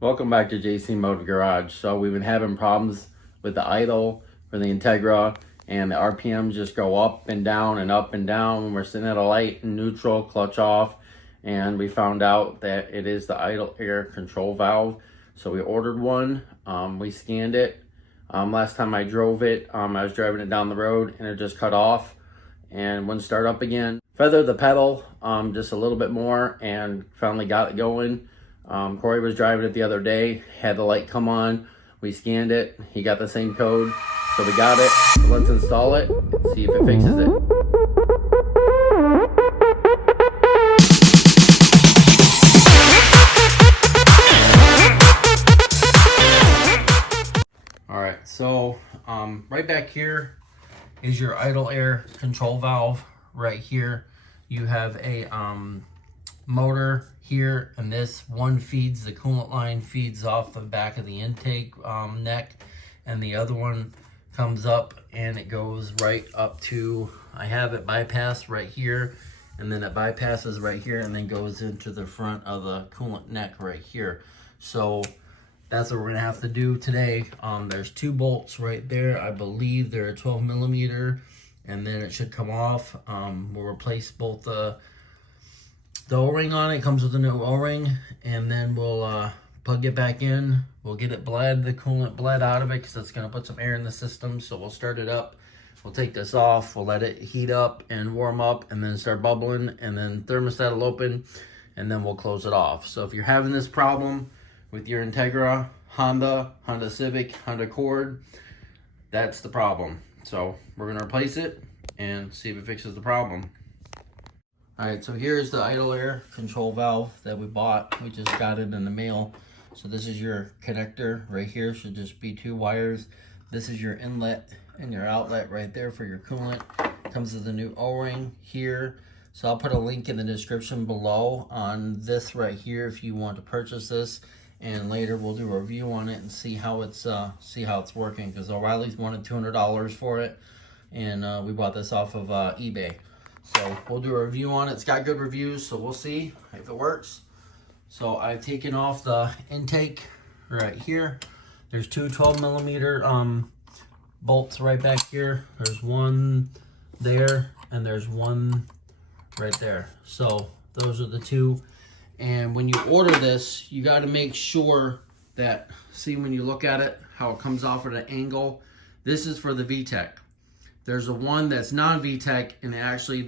Welcome back to JC Motor Garage. So we've been having problems with the idle for the Integra, and the RPMs just go up and down and up and down when we're sitting at a light in neutral, clutch off, and we found out that it is the idle air control valve. So we ordered one, we scanned it. Last time I drove it, I was driving it down the road and it just cut off and wouldn't start up again. Feathered the pedal just a little bit more and finally got it going. Corey was driving it the other day, had the light come on, we scanned it, he got the same code, so we got it. So let's install it and see if it fixes it. Alright, so right back here is your idle air control valve. Right here you have a motor here, and this one feeds the coolant line, feeds off the back of the intake neck, and the other one comes up and it goes right up to, I have it bypassed right here, and then it bypasses right here and then goes into the front of the coolant neck right here. So that's what we're gonna have to do today. There's two bolts right there. I believe they're a 12 millimeter, and then it should come off. We'll replace both the O-ring on it. Comes with a new O-ring, and then we'll plug it back in. We'll get it bled, the coolant bled out of it, because it's gonna put some air in the system. So we'll start it up. We'll take this off. We'll let it heat up and warm up, and then start bubbling, and then thermostat will open, and then we'll close it off. So if you're having this problem with your Integra, Honda Civic, Honda Accord, that's the problem. So we're gonna replace it and see if it fixes the problem. Alright, so here's the idle air control valve that we bought. We just got it in the mail. So this is your connector right here. Should just be two wires. This is your inlet and your outlet right there for your coolant. Comes with a new O-ring here. So I'll put a link in the description below on this right here if you want to purchase this. And later we'll do a review on it and see how it's working, because O'Reilly's wanted $200 for it, and we bought this off of eBay. So we'll do a review on it. It's got good reviews, so we'll see if it works. So I've taken off the intake right here. There's two 12 millimeter bolts right back here. There's one there and there's one right there. So those are the two. And when you order this, you got to make sure that, see when you look at it, how it comes off at an angle. This is for the VTEC. There's a one that's non-VTEC, and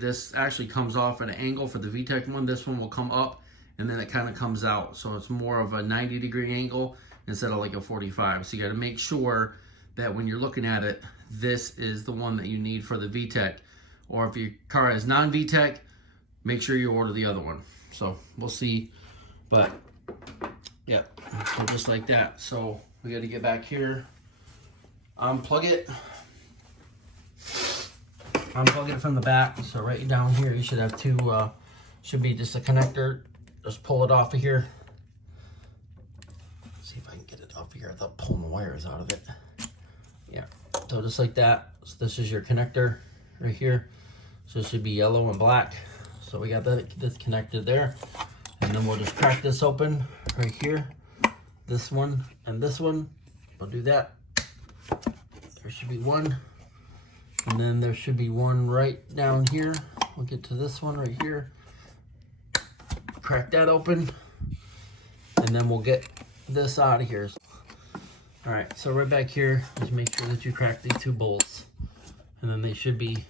this actually comes off at an angle for the VTEC one. This one will come up and then it kind of comes out. So it's more of a 90-degree angle instead of like a 45. So you got to make sure that when you're looking at it, this is the one that you need for the VTEC. Or if your car has non-VTEC, make sure you order the other one. So we'll see, but yeah, so just like that. So we got to get back here, unplug it from the back. So right down here you should have two, should be just a connector. Just pull it off of here. Let's see if I can get it off here without pulling the wires out of it. Yeah, so just like that. So this is your connector right here. So it should be yellow and black. So we got this connected there, and then we'll just crack this open right here. This one and this one. We'll do that. There should be one, and then there should be one right down here. We'll get to this one right here. Crack that open, and then we'll get this out of here. All right, so right back here, just make sure that you crack these two bolts, and then they should be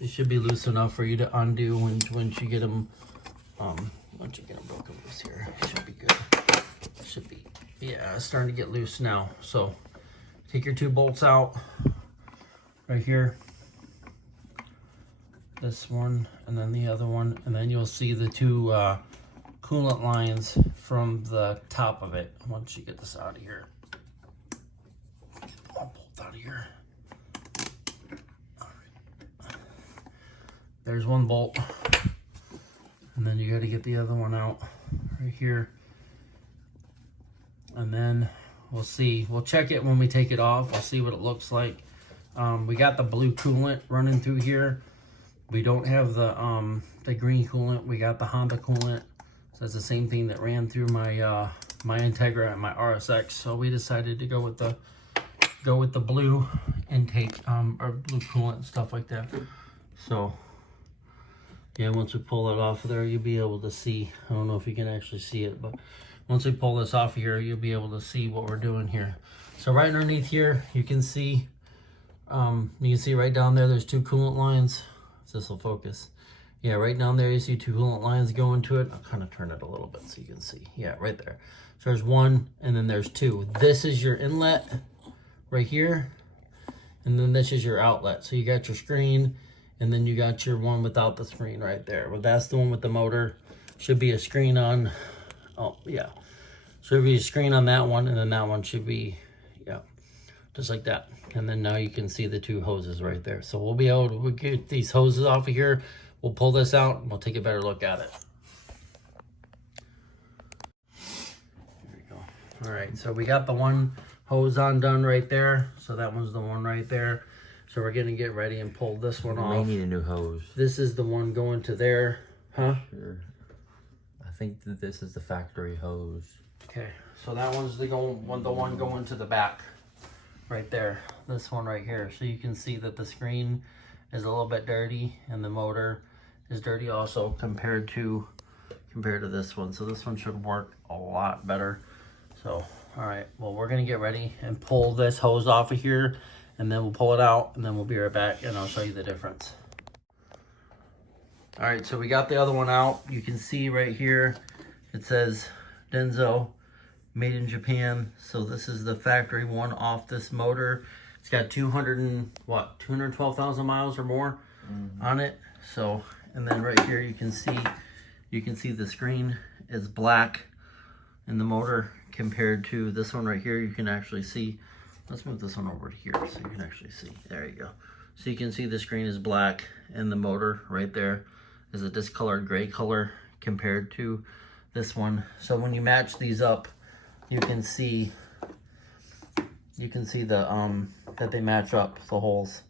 loose enough for you to undo once you get them broken loose here. It should be good. Should be, yeah, it's starting to get loose now. So take your two bolts out right here. This one and then the other one, and then you'll see the two coolant lines from the top of it. Once you get this out of here, get one bolt out of here. There's one bolt, and then you got to get the other one out right here, and then we'll see. We'll check it when we take it off. We'll see what it looks like. We got the blue coolant running through here. We don't have the green coolant. We got the Honda coolant. So that's the same thing that ran through my my Integra and my RSX. So we decided to go with the blue intake, or blue coolant and stuff like that. So yeah, once we pull it off of there, you'll be able to see. I don't know if you can actually see it, but once we pull this off here, you'll be able to see what we're doing here. So right underneath here, you can see right down there, there's 2 coolant lines. This will focus. Yeah, right down there, you see 2 coolant lines going to it. I'll kind of turn it a little bit so you can see. Yeah, right there. So there's 1, and then there's 2. This is your inlet right here, and then this is your outlet. So you got your screen, and then you got your one without the screen right there. Well, that's the one with the motor. Should be a screen on, oh yeah. Should be a screen on that one, and then that one should be, yeah, just like that. And then now you can see the 2 hoses right there. So we'll be able to get these hoses off of here. We'll pull this out and we'll take a better look at it. There we go. All right, so we got the one hose on done right there. So that one's the one right there. So we're gonna get ready and pull this one off. We need a new hose. This is the one going to there, huh? Sure. I think that this is the factory hose. Okay, so that one's the one going to the back. Right there, this one right here. So you can see that the screen is a little bit dirty and the motor is dirty also compared to this one. So this one should work a lot better. So, all right, well, we're gonna get ready and pull this hose off of here, and then we'll pull it out, and then we'll be right back and I'll show you the difference. All right, so we got the other one out. You can see right here, it says Denso, made in Japan. So this is the factory one off this motor. It's got 212,000 miles or more on it. So, and then right here you can see the screen is black in the motor compared to this one right here. You can actually see, let's move this one over to here so you can actually see. There you go. So you can see the screen is black and the motor right there is a discolored gray color compared to this one. So when you match these up, you can see the that they match up, the holes.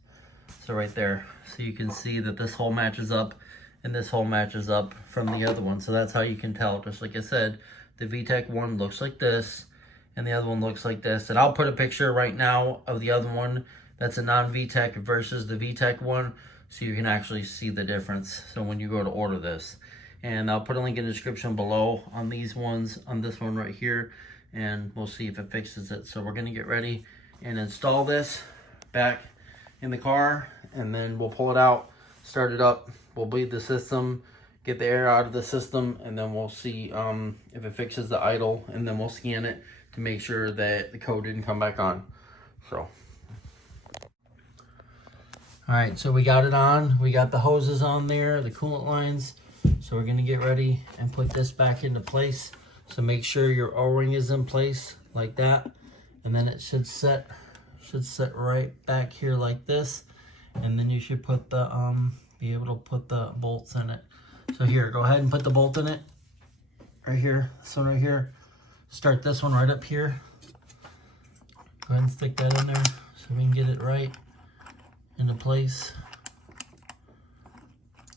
So right there, so you can see that this hole matches up and this hole matches up from the other one. So that's how you can tell. Just like I said, the VTEC one looks like this and the other one looks like this. And I'll put a picture right now of the other one that's a non-VTEC versus the VTEC one, so you can actually see the difference. So when you go to order this, and I'll put a link in the description below on these ones, on this one right here, and we'll see if it fixes it. So we're gonna get ready and install this back in the car, and then we'll pull it out, start it up, we'll bleed the system, get the air out of the system, and then we'll see if it fixes the idle, and then we'll scan it to make sure that the code didn't come back on. So, all right, so we got it on, we got the hoses on there, the coolant lines. So we're gonna get ready and put this back into place. So make sure your O-ring is in place like that, and then it should set right back here like this, and then you should put the be able to put the bolts in it. So here, go ahead and put the bolt in it right here, this one right here. Start this one right up here. Go ahead and stick that in there so we can get it right into place.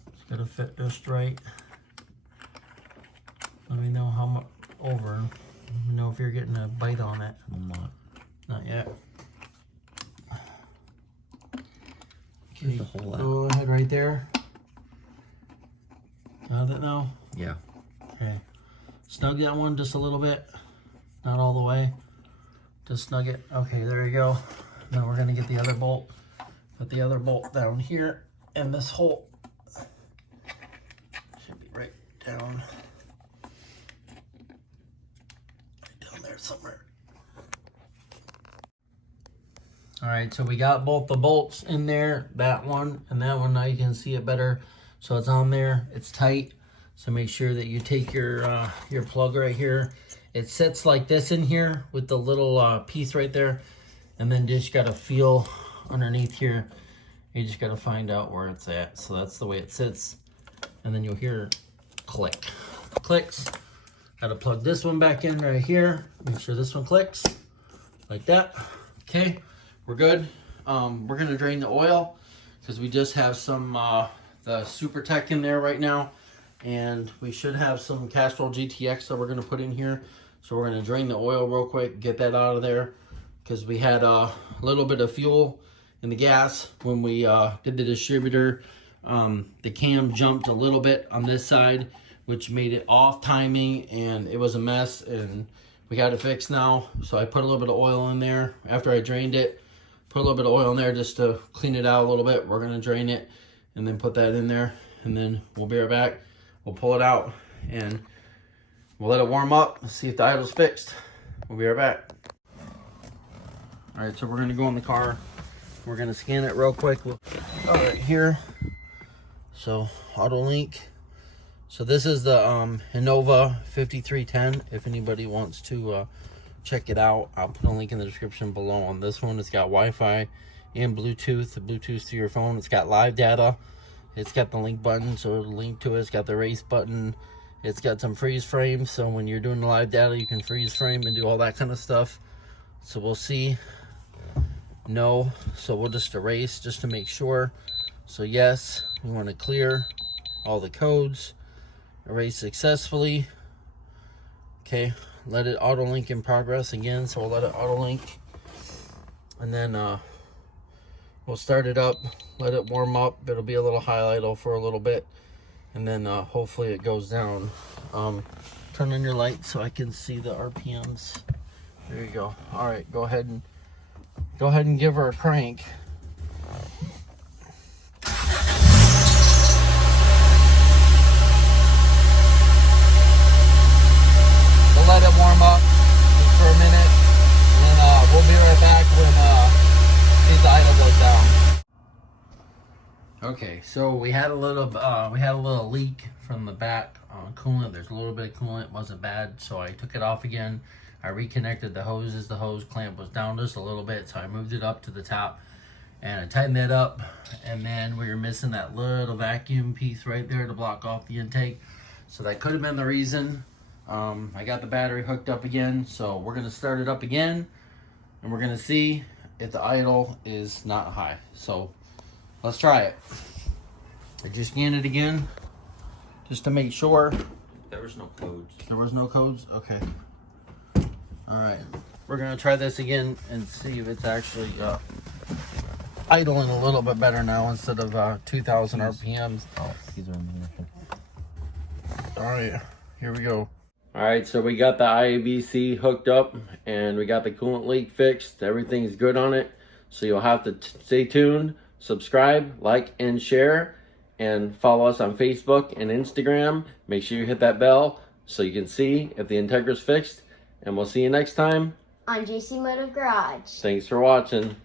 It's gotta fit just right. Let me know how much over. Let me know if you're getting a bite on it. I'm not. Not yet. Okay, the hole out. Go ahead right there. Got it now? Yeah. Okay. Snug that one just a little bit. Not all the way. Just snug it. Okay, there you go. Now we're gonna get the other bolt. Put the other bolt down here, and this hole should be right down there somewhere. All right, so we got both the bolts in there, that one and that one. Now you can see it better. So it's on there, it's tight. So make sure that you take your plug right here. It sits like this in here with the little piece right there, and then just gotta feel underneath here. You just gotta find out where it's at. So that's the way it sits, and then you'll hear click, clicks. Gotta plug this one back in right here. Make sure this one clicks like that. Okay, we're good. We're gonna drain the oil because we just have some the Super Tech in there right now. and we should have some Castrol GTX that we're going to put in here. So we're going to drain the oil real quick, get that out of there, because we had a little bit of fuel in the gas when we did the distributor. The cam jumped a little bit on this side, which made it off timing, and it was a mess, and we got it fixed now. So I put a little bit of oil in there after I drained it. Put a little bit of oil in there just to clean it out a little bit. We're gonna drain it and then put that in there, and then we'll be right back. We'll pull it out and we'll let it warm up, see if the idle's fixed. We'll be right back. All right, so we're gonna go in the car. We're gonna scan it real quick. All right, here. So auto link. So this is the Innova 5310. If anybody wants to check it out, I'll put a link in the description below on this one. It's got Wi-Fi and Bluetooth. The Bluetooth to your phone. It's got live data. It's got the link button, so it'll link to it. It's got the race button. It's got some freeze frames, so when you're doing the live data, you can freeze frame and do all that kind of stuff. So we'll see. No, so we'll just erase just to make sure. So yes, we want to clear all the codes. Erase successfully. Okay, let it auto link in progress again. So we'll let it auto link, and then we'll start it up, let it warm up. It'll be a little high idle for a little bit, and then hopefully it goes down. Turn on your light so I can see the RPMs. There you go. All right, go ahead and give her a crank. Let it warm up just for a minute, and then we'll be right back when the idle goes down. Okay, so we had a little leak from the back coolant. There's a little bit of coolant, wasn't bad, so I took it off again. I reconnected the hoses. The hose clamp was down just a little bit, so I moved it up to the top and I tightened it up. And then we were missing that little vacuum piece right there to block off the intake, so that could have been the reason. I got the battery hooked up again, so we're gonna start it up again, and we're gonna see if the idle is not high. So let's try it. I just scanned it again just to make sure. There was no codes. There was no codes? Okay. All right, we're gonna try this again and see if it's actually idling a little bit better now instead of 2,000 RPMs. Oh, these are in here. All right, here we go. All right, so we got the IABC hooked up and we got the coolant leak fixed. Everything's good on it. So you'll have to stay tuned, subscribe, like, and share, and follow us on Facebook and Instagram. Make sure you hit that bell so you can see if the Integra's fixed. And we'll see you next time on JC Motive Garage. Thanks for watching.